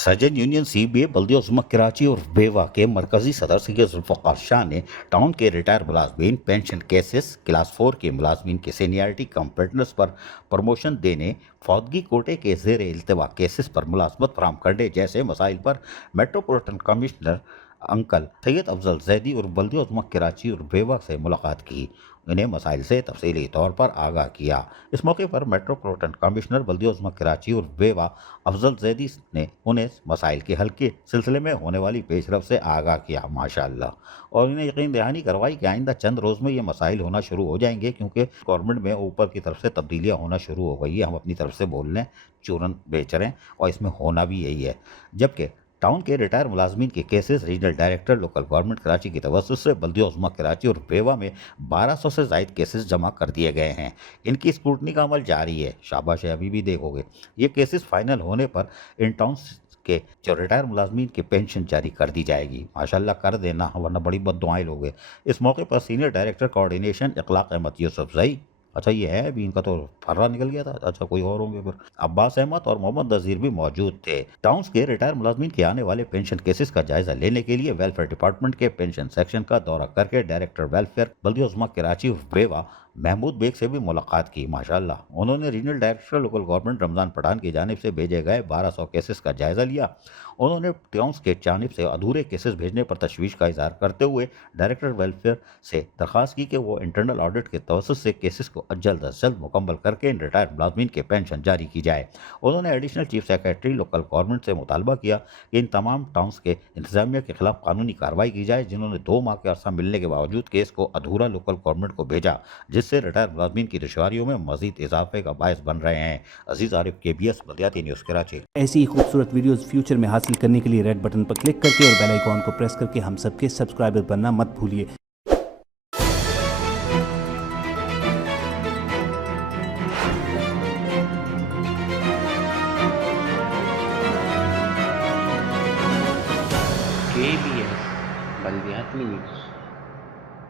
सजन union CBA बल्दिया कराची और बेवा के मरकजी सदर सैयद जुल्फ़िकार शाह ने टाउन के रिटायर मुलाजमीन पेंशन केसेस क्लास 4 के मुलाजमीन के सीनियरिटी कंप्लीटनेस पर प्रमोशन देने फौदगी कोटे के जेर इल्तवा केसेस पर मुलाजमत फराम करने जैसे मसाइल पर metropolitan commissioner uncle Syed Afzal Zaidi और बल्दिया कराची और बेवा से मुलाकात की, इन्हें मसाइल से तफसीली तौर पर आगाह किया। इस मौके पर मेट्रोपॉलिटन कमिश्नर बल्दिया कराची और बेवा अफजल जैदी ने उन्हें मसाइल के हल के सिलसिले में होने वाली पेशरफ से आगाह किया माशाअल्लाह, और इन्हें यकीन दहानी करवाई कि आइंदा चंद रोज़ में ये मसाइल होना शुरू हो जाएंगे, क्योंकि गवर्नमेंट में ऊपर की तरफ से तब्दीलियाँ होना शुरू हो गई है। हम अपनी तरफ से बोल लें, चूरन बेच रहे हैं और इसमें होना भी यही है। जबकि टाउन के रिटायर मुलाजमीन के cases regional director local government Karachi की तवज्जो से बल्दिया कराची और बेवा में 1200 से ज़ायद केसेस जमा कर दिए गए हैं। इनकी स्क्रूटनी का अमल जारी है, शाबाश है, अभी भी देखोगे। ये केसेस फाइनल होने पर इन टाउन के जो रिटायर मुलाजमीन की पेंशन जारी कर दी जाएगी। माशाल्लाह कर देना, वरना बड़ी बददुआएं लोगे। इस मौके पर सीनियर डायरेक्टर कोऑर्डिनेशन इखलाक अहमद यूसुफजई, अच्छा ये है अभी, इनका तो फर्रा निकल गया था, अच्छा कोई और होंगे फिर, अब्बास अहमद और मोहम्मद नज़ीर भी मौजूद थे। टाउन्स के रिटायर मुलाजमीन के आने वाले पेंशन केसेस का जायजा लेने के लिए वेलफेयर डिपार्टमेंट के पेंशन सेक्शन का दौरा करके डायरेक्टर वेलफेयर बल्दिया कराची और बेवा महमूद बेग से भी मुलाकात की। माशाल्लाह उन्होंने regional director local government Ramzan Pathan की जानिब से भेजे गए 1200 केसेस का जायजा लिया। उन्होंने टाउन्स के जानिब से अधूरे केसेस भेजने पर तशवीश का इजहार करते हुए डायरेक्टर वेलफेयर से दरख्वास्त की कि वो इंटरनल ऑडिट के तवसत से केसेस को जल्द अज जल्द मुकम्मल करके इन रिटायर मुलाजमीन के पेंशन जारी की जाए। उन्होंने additional chief secretary local government से मुतालबा किया कि इन तमाम टाउन्स के इंतजामिया के खिलाफ कानूनी कार्रवाई की जाए, जिन्होंने 2 माह के अरसा मिलने के बावजूद केस को अधूरा लोकल गवर्नमेंट को भेजा, जिससे रिटायर मुलाजमीन की दुश्वारियों में मजीद इजाफे का बायस बन रहे हैं। अजीज आरिफ, KBS बल्दियाती न्यूज़ कराची। ऐसी ही खूबसूरत वीडियोस फ्यूचर में हासिल करने के लिए रेड बटन पर क्लिक करके और बेल आइकॉन को प्रेस करके हम सबके सब्सक्राइबर बनना मत भूलिए। KBS बल्दियाती न्यूज़।